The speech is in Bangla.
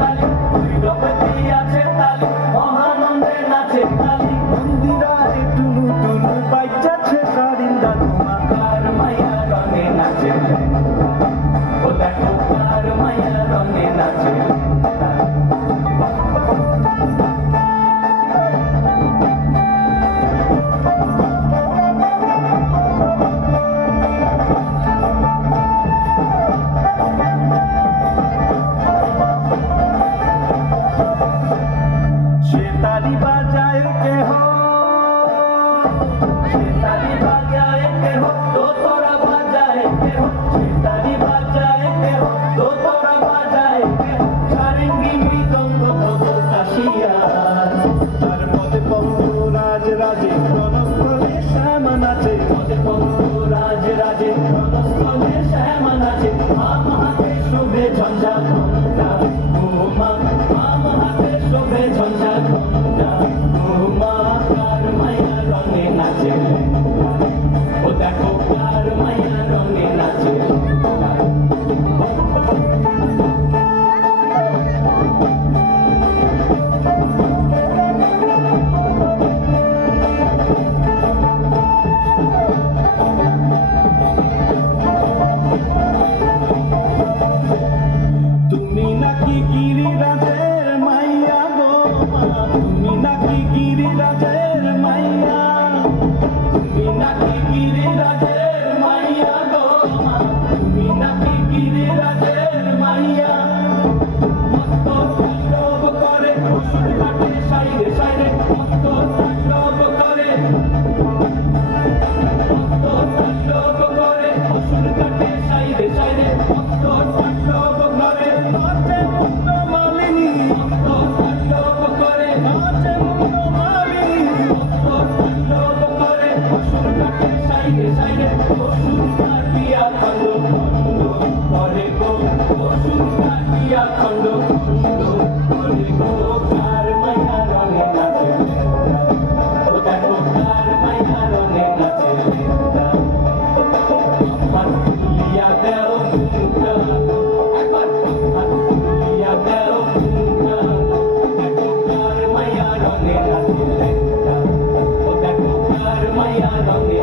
তালি ভৈরবতী আছে তালি মহানন্দে নাচে তালি মন্দিরারে টুনু টুনু বাজ্যাছে সারিন্দা তোমা কার মায়া রঙে নাচে ও দেখো কার মায়া রঙে নাচে সে তালি বাজায় কেহ সে তালি বাজায় কেহ তো তোরা বাজায় কেহ সে তালি বাজায় কেহ তো তোরা বাজায় কেহ সারেঙ্গি মৃদঙ্গ ভগো কাশিয়া তার পদে পঙ্গ রাজ রাজে রণস্থলে শ্যামা নাচে পদে পঙ্গ রাজ রাজে রণস্থলে শ্যামা নাচে মাম হাতে শোভে ঝঞ্ঝা ঘণ্টা ও মা মাম হাতে শোভে ঝঞ্ঝা ঘণ্টা ও মা কার মায়া রঙে নাচে ও দেখো কার মায়া রঙে নাচে তুমি নাকি গিরিরাজের মাইয়া গো মা তুমি নাকি গিরিরাজের মাইয়া তুমি নাকি গিরিরাজের মাইয়া গো মা তুমি নাকি গিরিরাজের মাইয়া মত্ত তাণ্ডব করে অসুর কাটে সাইরে সাইরে মত্ত তাণ্ডব করে মত্ত তাণ্ডব করে অসুর কাটে সাইরে সাইরে মত্ত তাণ্ডব করে নাচে মুক্ত মালিনী মত্ত তাণ্ডব করে নাচে মুক্ত মালিনী তাণ্ডব করে অসুর কাটে সাইরে সাইরে অসুর কাটিয়া খণ্ড খণ্ড করে গো অসুর কাটিয়া খণ্ড খণ্ড করে গো কার মায়া রঙে নাচে ও দেখো কার মায়া রঙে নাচে হাত তুলিয়া দেও ঘুমটা একবার হাত তুলিয়া দেও ঘুমটা দেখো কার মায়া রঙে নাচে ও দেখো কার মায়া রঙে